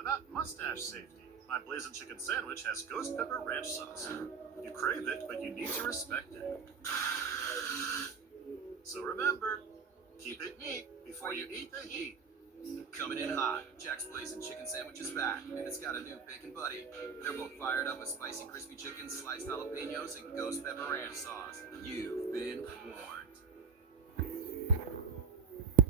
About mustache safety, my blazing chicken sandwich has ghost pepper ranch sauce. You crave it, but you need to respect it. So remember, keep it neat before you eat the heat. Coming in hot, Jack's Blazing Chicken Sandwich is back, and it's got a new bacon buddy. They're both fired up with spicy crispy chicken, sliced jalapenos, and ghost pepper ranch sauce. You've been warned.